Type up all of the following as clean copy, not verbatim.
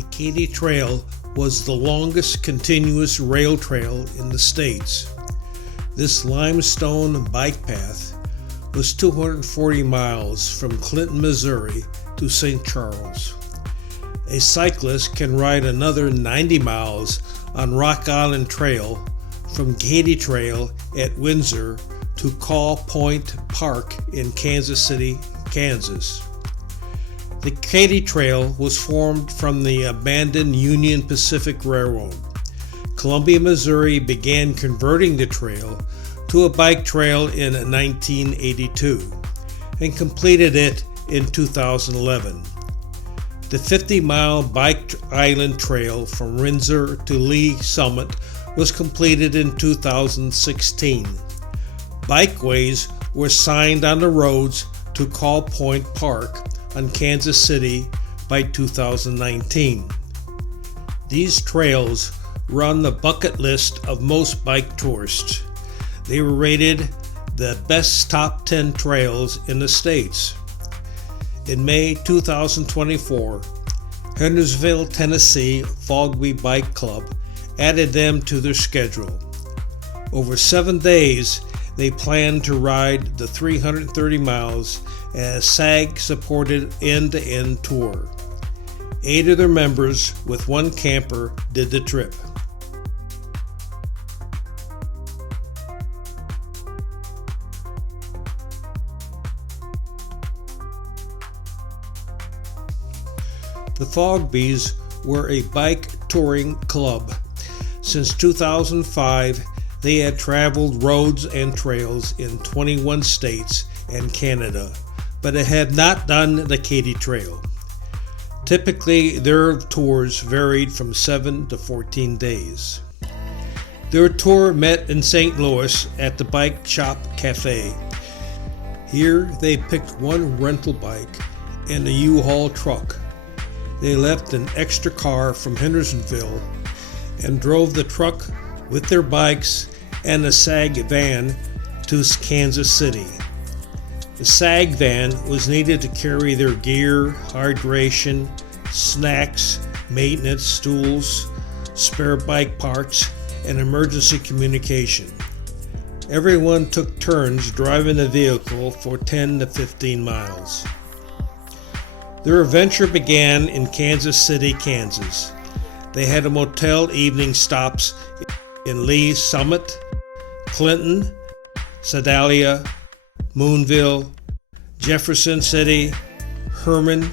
The Katy Trail was the longest continuous rail trail in the States. This limestone bike path was 240 miles from Clinton, Missouri to St. Charles. A cyclist can ride another 90 miles on Rock Island Trail from Katy Trail at Windsor to Call Point Park in Kansas City, Kansas. The Katy Trail was formed from the abandoned Union Pacific Railroad. Columbia, Missouri began converting the trail to a bike trail in 1982 and completed it in 2011. The 50-mile Bike Island Trail from Windsor to Lee Summit was completed in 2016. Bikeways were signed on the roads to Call Point Park on Kansas City by 2019. These trails were on the bucket list of most bike tourists. They were rated the best top 10 trails in the States. In May 2024, Hendersonville, Tennessee FOGBEE Bike Club added them to their schedule. Over 7 days, they plan to ride the 330 miles as SAG-supported end-to-end tour. 8 of their members, with 1 camper, did the trip. The FOGBEEs were a bike touring club. Since 2005, they had traveled roads and trails in 21 states and Canada, but it had not done the Katy Trail. Typically, their tours varied from 7 to 14 days. Their tour met in St. Louis at the Bike Shop Cafe. Here, they picked 1 rental bike and a U-Haul truck. They left an extra car from Hendersonville and drove the truck with their bikes and a SAG van to Kansas City. The SAG van was needed to carry their gear, hydration, snacks, maintenance tools, spare bike parts, and emergency communication. Everyone took turns driving the vehicle for 10 to 15 miles. Their adventure began in Kansas City, Kansas. They had a motel evening stops in Lee Summit, Clinton, Sedalia, Moonville, Jefferson City, Herman,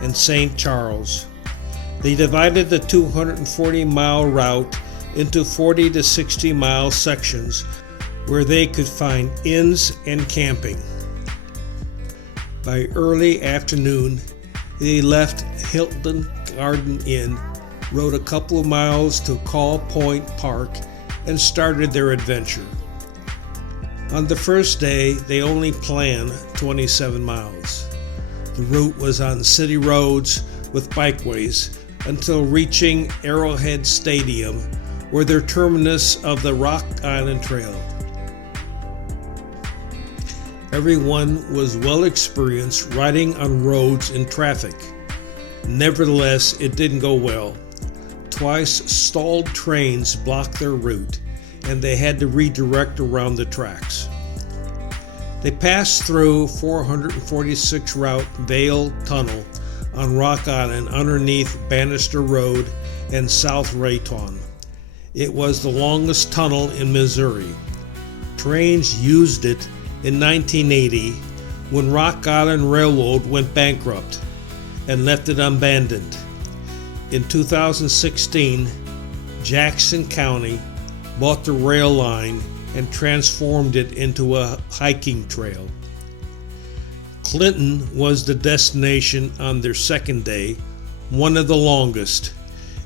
and St. Charles. They divided the 240-mile route into 40 to 60-mile sections where they could find inns and camping. By early afternoon, they left Hilton Garden Inn, rode a couple of miles to Call Point Park, and started their adventure. On the first day, they only planned 27 miles. The route was on city roads with bikeways until reaching Arrowhead Stadium, where their terminus of the Rock Island Trail. Everyone was well experienced riding on roads in traffic. Nevertheless, it didn't go well. Twice stalled trains blocked their route, and they had to redirect around the tracks. They passed through 446 route Vale Tunnel on Rock Island underneath Bannister Road and South Rayton. It was the longest tunnel in Missouri. Trains used it in 1980 when Rock Island Railroad went bankrupt and left it abandoned. In 2016, Jackson County bought the rail line and transformed it into a hiking trail. Clinton was the destination on their second day, one of the longest.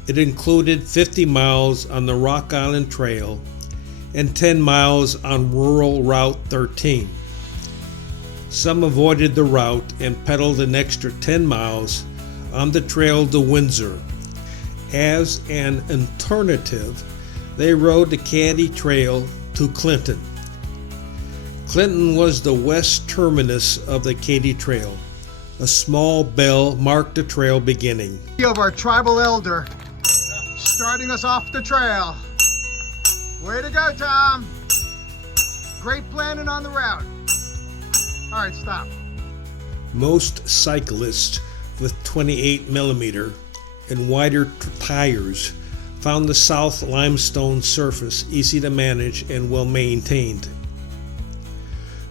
It included 50 miles on the Rock Island Trail and 10 miles on Rural Route 13. Some avoided the route and pedaled an extra 10 miles on the trail to Windsor. As an alternative, they rode the Katy Trail to Clinton. Clinton was the west terminus of the Katy Trail. A small bell marked the trail beginning. Of our tribal elder starting us off the trail. Way to go, Tom. Great planning on the route. All right, stop. Most cyclists with 28mm and wider tires found the south limestone surface easy to manage and well maintained.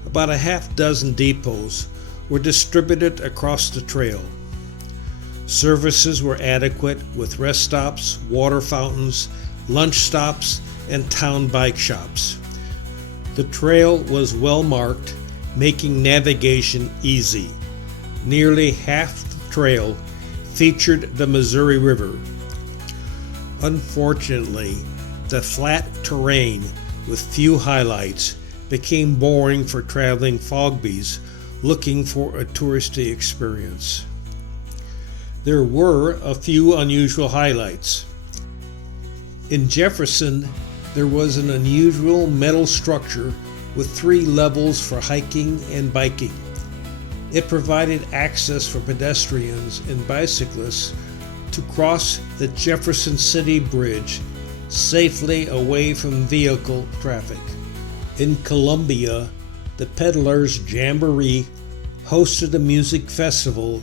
About a half dozen depots were distributed across the trail. Services were adequate with rest stops, water fountains, lunch stops, and town bike shops. The trail was well marked, making navigation easy. Nearly half the trail featured the Missouri River. Unfortunately, the flat terrain with few highlights became boring for traveling FOGBEEs looking for a touristy experience. There were a few unusual highlights. In Jefferson, there was an unusual metal structure with 3 levels for hiking and biking. It provided access for pedestrians and bicyclists to cross the Jefferson City Bridge safely away from vehicle traffic. In Columbia, the Peddlers Jamboree hosted a music festival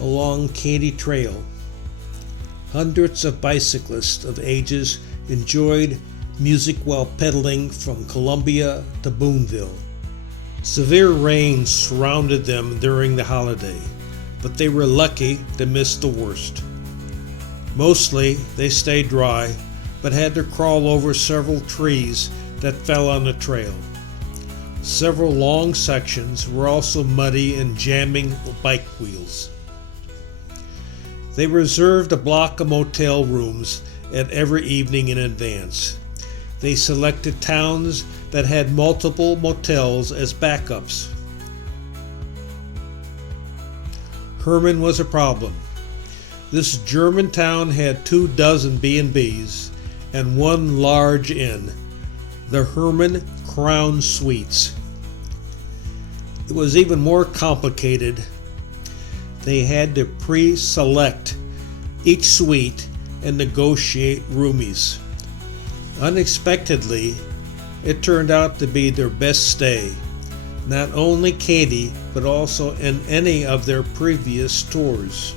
along Katy Trail. Hundreds of bicyclists of ages enjoyed music while pedaling from Columbia to Boonville. Severe rain surrounded them during the holiday, but they were lucky to miss the worst. Mostly they stayed dry, but had to crawl over several trees that fell on the trail. Several long sections were also muddy and jamming bike wheels. They reserved a block of motel rooms at every evening in advance. They selected towns that had multiple motels as backups. Herman was a problem. This German town had 24 B&Bs and 1 large inn, the Herman Crown Suites. It was even more complicated. They had to pre-select each suite and negotiate roomies. Unexpectedly, it turned out to be their best stay, not only Katy, but also in any of their previous tours.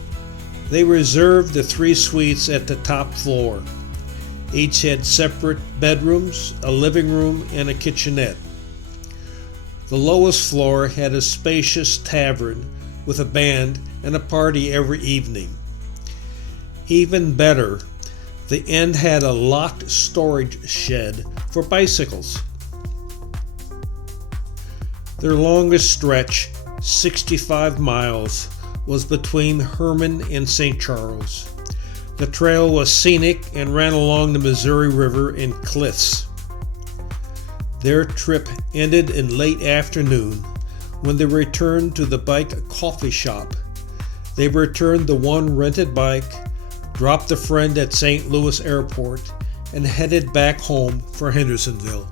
They reserved the 3 suites at the top floor. Each had separate bedrooms, a living room, and a kitchenette. The lowest floor had a spacious tavern with a band and a party every evening. Even better, the inn had a locked storage shed for bicycles. Their longest stretch, 65 miles, was between Herman and St. Charles. The trail was scenic and ran along the Missouri River in cliffs. Their trip ended in late afternoon when they returned to the bike coffee shop. They returned the one rented bike, dropped a friend at St. Louis Airport, and headed back home for Hendersonville.